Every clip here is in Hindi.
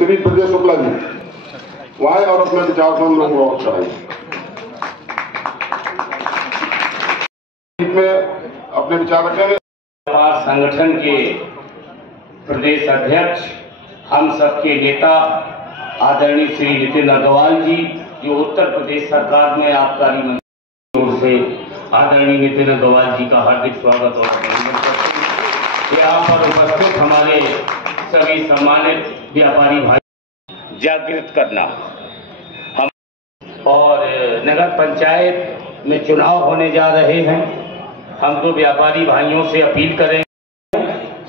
श्री प्रदेश शुक्ला जी वहां और अपने विचार को हम लोग और चढ़ाइए। में अपने विचार रखेंगे। संगठन के प्रदेश अध्यक्ष, हम सबके नेता आदरणीय श्री नितिन अग्रवाल जी, जो उत्तर प्रदेश सरकार में आबकारी मंत्री की ओर से आदरणीय नितिन अग्रवाल जी का हार्दिक स्वागत और अभिनंदन करते हैं। यहाँ पर उपस्थित हमारे सभी सम्मानित व्यापारी भाई, जागृत करना हम और नगर पंचायत में चुनाव होने जा रहे हैं। हम तो व्यापारी भाइयों से अपील करें,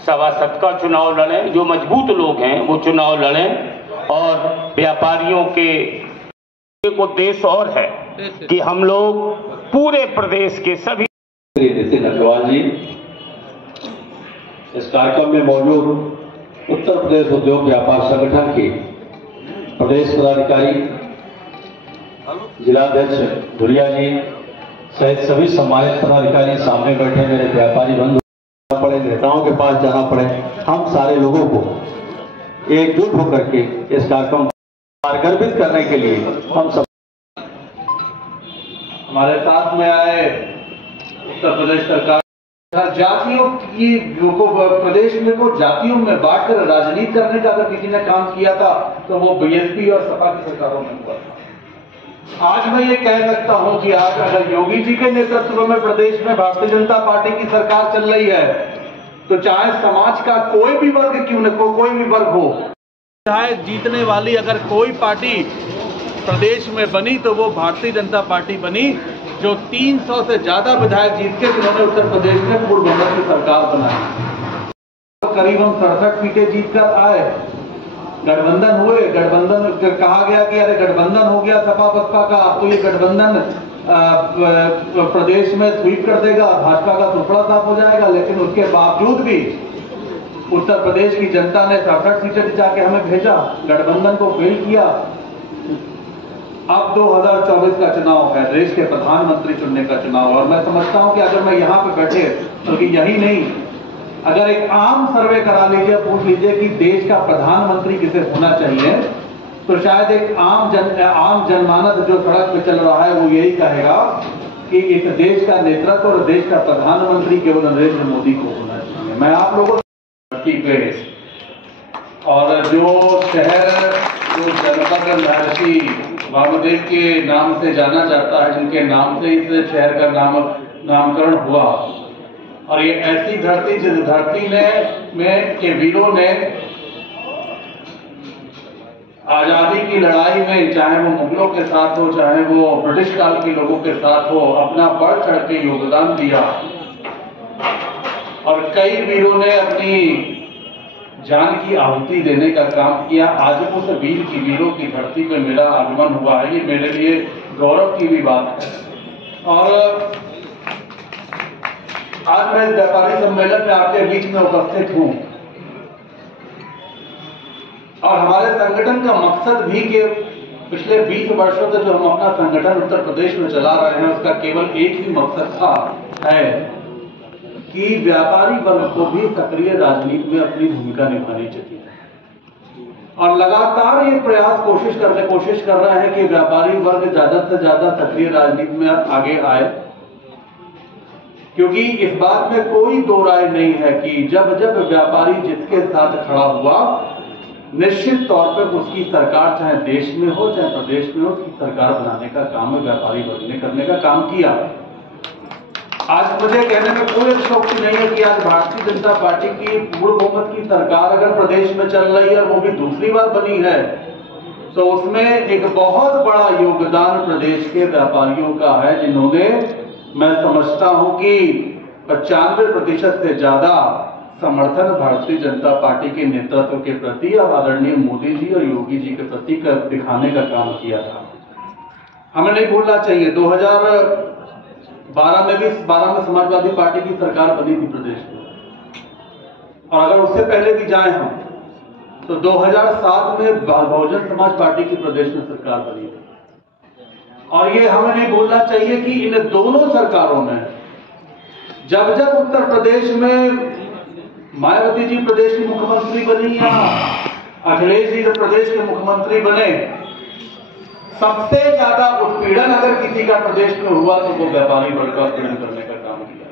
सभासद का चुनाव लड़ें, जो मजबूत लोग हैं वो चुनाव लड़ें। और व्यापारियों के एक उद्देश्य और है कि हम लोग पूरे प्रदेश के सभी। नितिन अग्रवाल जी इस कार्यक्रम में मौजूद उत्तर प्रदेश उद्योग व्यापार संगठन के प्रदेश पदाधिकारी, जिलाध्यक्ष धुलिया जी सहित सभी सम्मानित पदाधिकारी, सामने बैठे मेरे व्यापारी बंधु पड़े, नेताओं के पास जाना पड़े, हम सारे लोगों को एकजुट होकर के इस कार्यक्रम को गर्वित करने के लिए हम सब हमारे साथ में आए उत्तर प्रदेश सरकार जातियों की को प्रदेश में को जातियों में बांटकर राजनीति करने का अगर किसी ने काम किया था तो वो बीएसपी और सपा की सरकारों में हुआ था। आज मैं ये कह सकता हूं कि आज अगर योगी जी के नेतृत्व में प्रदेश में भारतीय जनता पार्टी की सरकार चल रही है तो चाहे समाज का कोई भी वर्ग क्यों न कोई भी वर्ग हो, चाहे जीतने वाली अगर कोई पार्टी प्रदेश में बनी तो वो भारतीय जनता पार्टी बनी, जो 300 से ज्यादा विधायक जीत के जिन्होंने उत्तर प्रदेश में पूर्ण बहुमत की सरकार बनाई। करीब हम 67 सीटें जीत कर आए, गठबंधन हुए, गठबंधन कहा गया कि अरे गठबंधन हो गया सपा बसपा का, अब तो ये गठबंधन प्रदेश में स्वीप कर देगा, भाजपा का सुपड़ा साफ हो जाएगा। लेकिन उसके बावजूद भी उत्तर प्रदेश की जनता ने 67 सीटें जाके हमें भेजा, गठबंधन को फेल किया। अब 2024 का चुनाव है, देश के प्रधानमंत्री चुनने का चुनाव, और मैं समझता हूं कि अगर मैं यहाँ पे बैठे बल्कि यही नहीं, अगर एक आम सर्वे करा लीजिए, पूछ लीजिए कि देश का प्रधानमंत्री किसे होना चाहिए, तो शायद एक आम जनमानस जो सड़क पे चल रहा है वो यही कहेगा कि इस देश का नेतृत्व और देश का प्रधानमंत्री केवल नरेंद्र मोदी को होना चाहिए। मैं आप लोगों पे और जो शहर जो जनपद महर्षि वामदेव के नाम से जाना जाता है, जिनके नाम से इस शहर का नामकरण हुआ, और ये ऐसी धरती जिस धरती में के वीरों ने आजादी की लड़ाई में, चाहे वो मुगलों के साथ हो चाहे वो ब्रिटिश काल के लोगों के साथ हो, अपना बढ़ चढ़ के योगदान दिया, और कई वीरों ने अपनी जान की आहुति देने का काम किया। आज उस वीरों की धरती पे मेरा आगमन हुआ है, ये मेरे लिए गौरव की भी बात है। और आज मैं व्यापारी सम्मेलन में आपके बीच में उपस्थित हूं, और हमारे संगठन का मकसद भी कि पिछले 20 वर्षों से जो हम अपना संगठन उत्तर प्रदेश में चला रहे हैं, उसका केवल एक ही मकसद था है कि व्यापारी वर्ग को भी सक्रिय राजनीति में अपनी भूमिका निभानी चाहिए। और लगातार ये प्रयास कोशिश कर रहे हैं कि व्यापारी वर्ग ज्यादा से ज्यादा सक्रिय राजनीति में आगे आए, क्योंकि इस बात में कोई दो राय नहीं है कि जब जब व्यापारी जिसके साथ खड़ा हुआ, निश्चित तौर पर उसकी सरकार चाहे देश में हो चाहे प्रदेश में हो, उसकी सरकार बनाने का काम व्यापारी वर्ग ने करने का काम किया। आज मुझे कहने में कोई अतिशयोक्ति नहीं है कि आज भारतीय जनता पार्टी की पूर्ण बहुमत की सरकार अगर प्रदेश में चल रही है, वो भी दूसरी बार बनी है, तो उसमें एक बहुत बड़ा योगदान प्रदेश के व्यापारियों का है, जिन्होंने, मैं समझता हूं कि 95% से ज्यादा समर्थन भारतीय जनता पार्टी के नेतृत्व के प्रति और आदरणीय मोदी जी और योगी जी के प्रति दिखाने का काम किया था। हमें नहीं भूलना चाहिए 2012 में समाजवादी पार्टी की सरकार बनी थी प्रदेश में, और अगर उससे पहले भी जाए हम तो 2007 में बहुजन समाज पार्टी की प्रदेश में सरकार बनी थी। और ये हमें नहीं भूलना चाहिए कि इन दोनों सरकारों ने जब जब उत्तर प्रदेश में मायावती जी प्रदेश की मुख्यमंत्री बनी या अखिलेश जी जब प्रदेश के मुख्यमंत्री बने, सबसे ज्यादा उत्पीड़न अगर किसी का प्रदेश में हुआ तो वो व्यापारी वर्ग का उत्पीड़न करने का काम किया।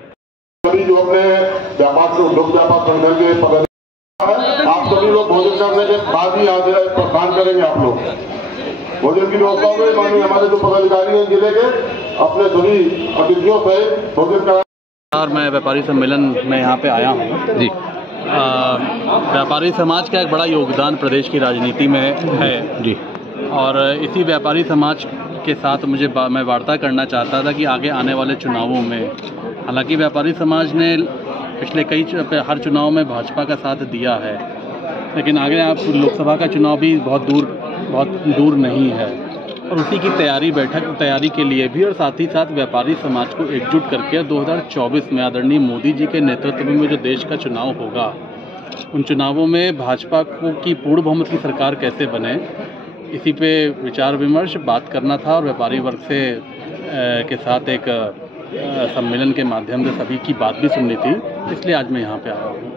सभी जो अपने व्यापार से लोक व्यापार संगठन के पदाधिकारी, आप सभी लोग भोजन करने के बाद ही यहाँ से प्रस्थान करेंगे। आप लोग भोजन की व्यवस्था में माननीय हमारे जो पदाधिकारी हैं जिले के, अपने सभी अतिथियों से भोजन का। और मैं व्यापारी सम्मेलन में यहाँ पे आया हूँ जी। व्यापारी समाज का एक बड़ा योगदान प्रदेश की राजनीति में है जी, और इसी व्यापारी समाज के साथ मैं वार्ता करना चाहता था कि आगे आने वाले चुनावों में, हालांकि व्यापारी समाज ने पिछले हर चुनाव में भाजपा का साथ दिया है, लेकिन आगे आप लोकसभा का चुनाव भी बहुत दूर नहीं है, और उसी की तैयारी के लिए भी, और साथ ही साथ व्यापारी समाज को एकजुट करके 2024 में आदरणीय मोदी जी के नेतृत्व में जो देश का चुनाव होगा, उन चुनावों में भाजपा की पूर्ण बहुमत की सरकार कैसे बने, इसी पे विचार विमर्श बात करना था, और व्यापारी वर्ग से के साथ एक सम्मेलन के माध्यम से सभी की बात भी सुननी थी, इसलिए आज मैं यहाँ पे आया हूँ।